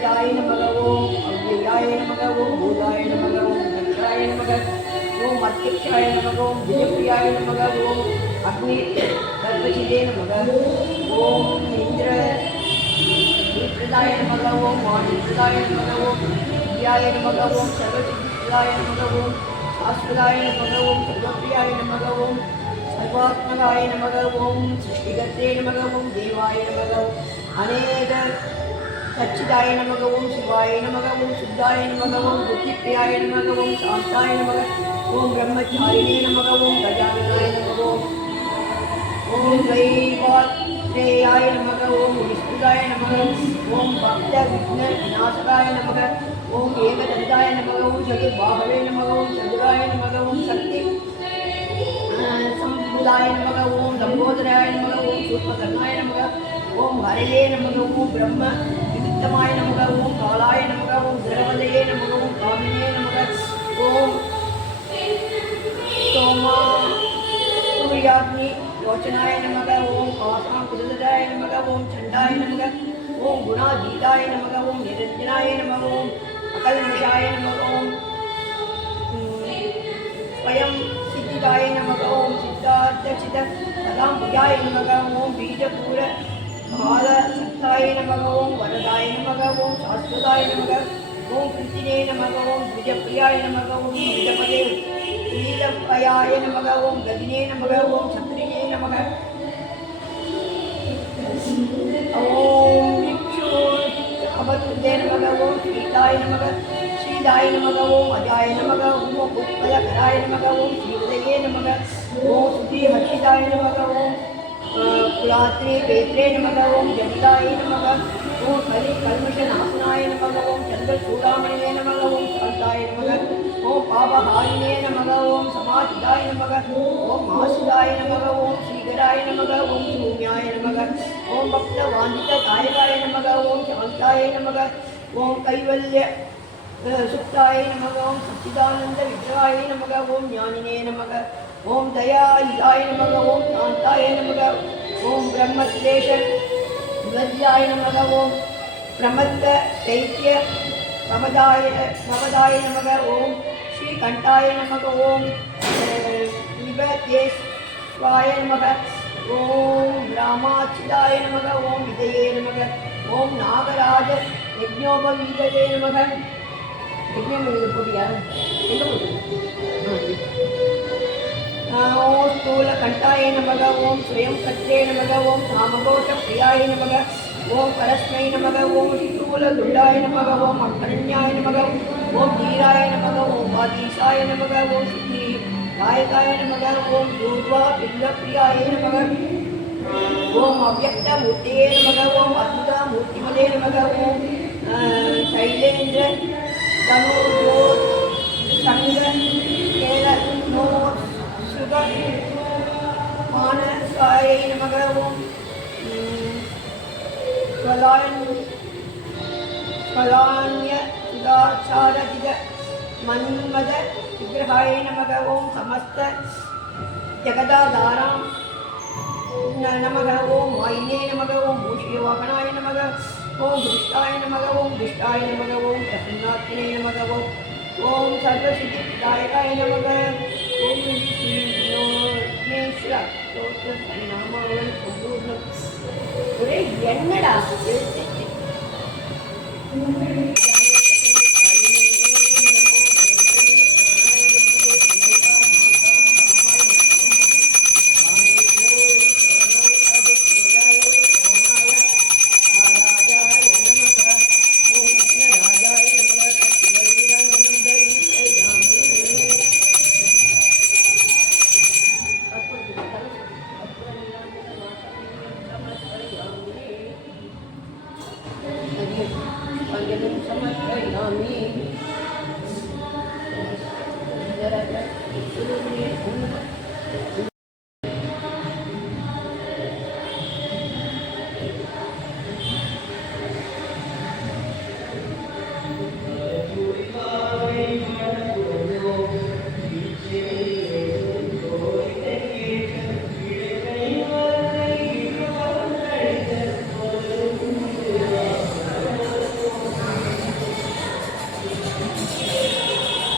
अग्रजाय नमः ओम अव्ययाय नमः ओम भूताय नमः ओम दक्षाय नमः ओम अध्यक्षाय नमः ओम विजयप्रियाय नमः ओम अग्नि सर्वशिवे नमः ओम इंद्र प्रदाय नमः ओम वाणीप्रदाय नमः ओम विद्याय नमः ओम सर्वसिद्धिप्रदाय नमः ओम शास्त्रदाय नमः ओम सर्वप्रियाय नमः ओम सर्वात्मकाय नमः ओम सृष्टिकर्ते नमः ओम देवाय नमः अनेक सच्चिदाय नमः ओम शिवाय नमः ओम शुद्धाय नमः ओम बुद्धिप्रियाय नमः ओम शांताय नमः ओम ब्रह्मचारिणे नमः ओम गजाननाय नमः ओम दैवात्रेयाय नमः ओम विष्णुदाय नमः ओम भक्त विघ्न विनाशकाय नमः ओम एकदन्ताय नमः ओम चतुर्बाहवे नमः ओम चतुराय नमः ओम शक्ति संबुधाय नमः ओम लंबोदराय नमः ओम सूक्ष्मकर्णाय नमः ओम हरये नमः ओम ब्रह्म विविक्तमाय नमः ओम कालाय नमः ओम द्रवलये नमः ओम कामिने नमः ओम सोमा सूर्याग्नि लोचनाय नमः ओम आसां कुदराय नमः ओम चंडाय नमः ओम गुणाधीताय नमः ओम निरंजनाय नमः ओम अकल्मषाय नमः ओम स्वयं सिद्धिदाय नमः ओम सिद्धार्थचित पदाम्बुजाय नमः ओम बीजपूर बालसत्ताय नमः ओम वरदाय नमः ओम शाश्वताय नमः ओम कृतिने नमः ओम द्विजप्रियाय नमः ओम द्विजपदे लीलपयाय नमः ओम गदिने नमः ओम छत्रिणे नमः ओम भिक्षुभद्रे नमः ओम श्रीताय नमः श्रीदाय नमः ओम अजाय नमः ओम उत्पलकराय नमः ओम श्रीहृदये नमः ओम श्रीहर्षिताय नमः ओम कुलात्रे वेत्रे नमः ओम जनिताय नमः ओम कल्मषनाशनाय नमः ओम चन्द्रचूडामणये नमः ओम शान्ताय नमः ओम पापहारिणे नमः ओम समाधिताय नमः ओम मासुदाय नमः ओम श्रीधराय नमः ओम शून्याय नमः ओम भक्तवाञ्छितदायकाय नमः ओम शान्ताय नमः ओम कैवल्य सुप्ताय नमः ओम सच्चिदानंद विग्रहाय नमः ओम ज्ञानिने नमः ओम दयायुधाय नमः ओम शांताय नमः ओम ब्रह्मक्लेश विवज्याय नमः ओम प्रमत्त दैत्य भवदाय नमः ओम श्रीकंठाय नमः ओम विभदेश्वाय नमः ओम रामाच्युताय नमः ओम विजये नमः ओम नागराज यज्ञोपवीतये नमः यज्ञम पोटिया ओम स्थूलकंठाय नमः ओम स्वयं कट्टे नमः ओम कामघोषप्रियाय नमः ओम परस्मै नमः ओम स्थूलदुण्डाय नमः ओम अकरण्याय नमः ओम धीराय नमः ओम आदिशाय नमः ओम सिद्धिदायकाय नमः ओम दूर्वा पिल्लप्रियाय नमः ओम अव्यक्तमूर्तये नमः ओम अद्भुतमूर्तिमदे नमः ओम शैलेन्द्र धनुर्योत संग केल नो सुग मानसाय नमः ओम कलान्य सुदाचारदिग मन्मद विग्रहाय नमः ओम समस्त जगदाधारां नमः ओम वायिने नमः ओम भूषयवाहनाय नमः ओम दृष्टाय नमः ओम दृष्टाय नमः ओम प्रसन्नात्मने नमः ओम सर्वसिद्धिदायकाय नमः ओम श्रीविघ्नेश्वर स्तोत्र नामावली संपूर्ण ஒரே என்னடா